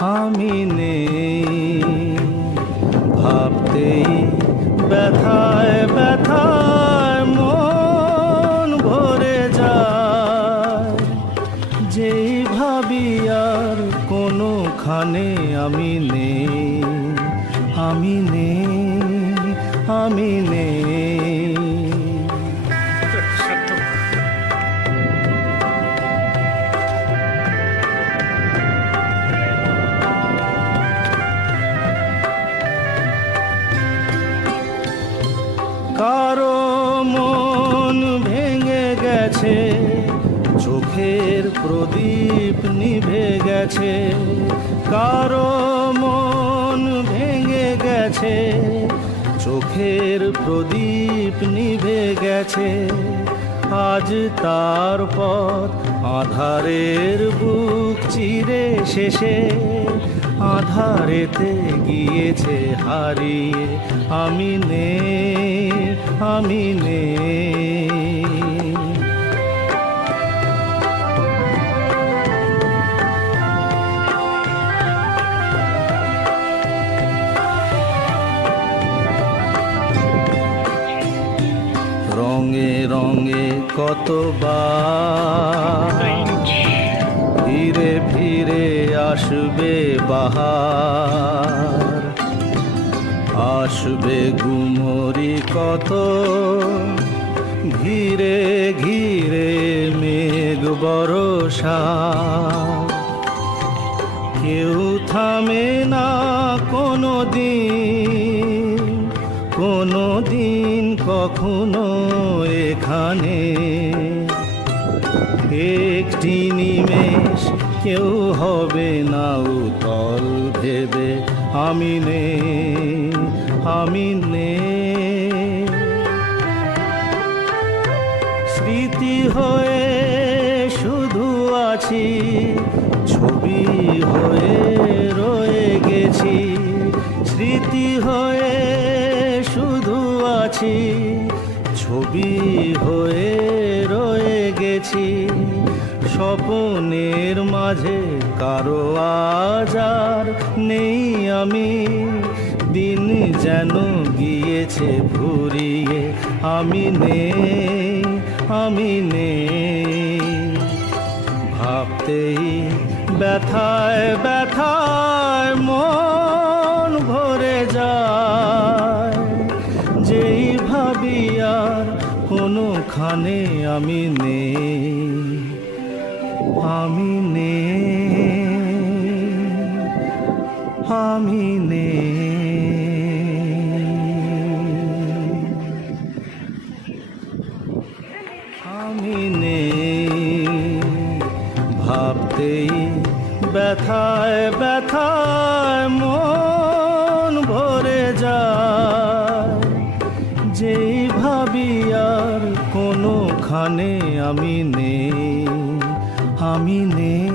আমি নেই। ভাবতেই ব্যথায় ব্যথায় মন ভরে যায়। যেই ভাবি আর কোনোখানে আমি নেই। আমি নেই আমি নেই। কারও মন ভেঙে গেছে, চোখের প্রদীপ নিভে গেছে। কারও মন ভেঙে গেছে, চোখের প্রদীপ নিভে গেছে। আজ তার পথ, আধারের বুক চিরে শেষে। আধারেতে গিয়েছে হারিয়ে, আমি নে আমি নে। রঙে রঙে কতবার ধীরে ফিরে আসবে বাহার? আসবে গুমরি কত? ঘিরে ঘিরে মেঘ বরসা কেউ থামে না কোনো দিন কোনো দিন কখনো এখানে একটি নিমেষ কেউ হবে না উতল ভেবে, আমি নে আমি নে। স্মৃতি হয়ে শুধু আছি, ছবি হয়ে রয়ে গেছি। স্মৃতি হয়ে শুধু আছি ছবি হয়ে রয়ে গেছি। স্বপনের মাঝে কারও আজার নেই আমি। দিন যেন গিয়েছে ভুরিয়ে আমি নেই আমি নেই। ভাবতেই ব্যথায় ব্যথায় ভাবি আর কোনোখানে আমি নেই। আমি নেই। আমি নেই। আমি নেই। ভাবতেই ব্যথায় ব্যথায় মন কোনোখানে আমি নেই আমি নেই।